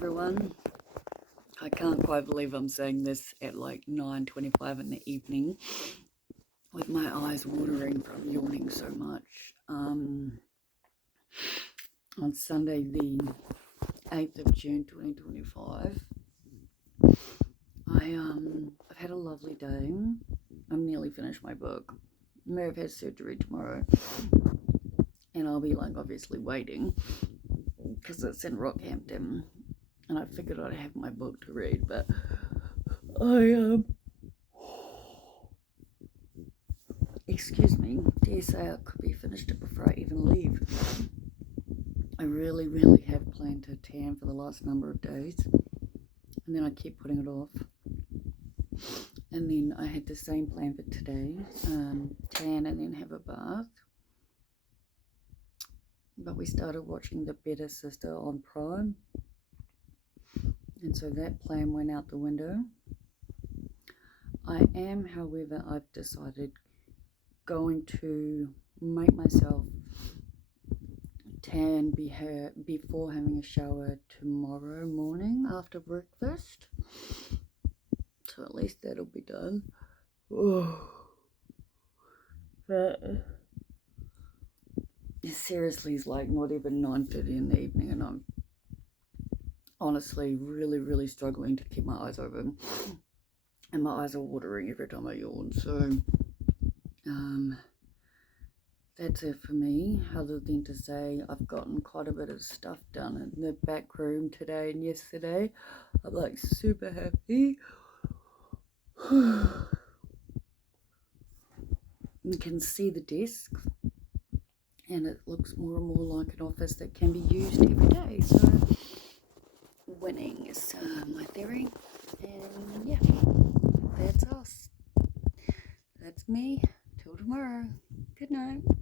everyone. I can't quite believe I'm saying this at like 9:25 in the evening with my eyes watering from yawning so much. On Sunday the 8th of June 2025, I've had a lovely day. I'm nearly finished my book. May have had surgery tomorrow, and I'll be like obviously waiting because it's in Rockhampton, and I figured I'd have my book to read, but excuse me, dare say I could be finished it before I even leave. I really have planned to tan for the last number of days, and then I keep putting it off. And then I had the same plan for today, tan and then have a bath. But we started watching The Better Sister on Prime, and so that plan went out the window. I am, however, I've decided, going to make myself tan before having a shower tomorrow morning after breakfast. So at least that'll be done. But it seriously is like not even 9:30 in the evening, and I'm honestly really struggling to keep my eyes open, and my eyes are watering every time I yawn. So that's it for me, other than to say I've gotten quite a bit of stuff done in the back room today and yesterday. I'm like super happy. You can see the desk, and it looks more and more like an office that can be used every day. So winning is my theory, and yeah, that's us. That's me. Till tomorrow. Good night.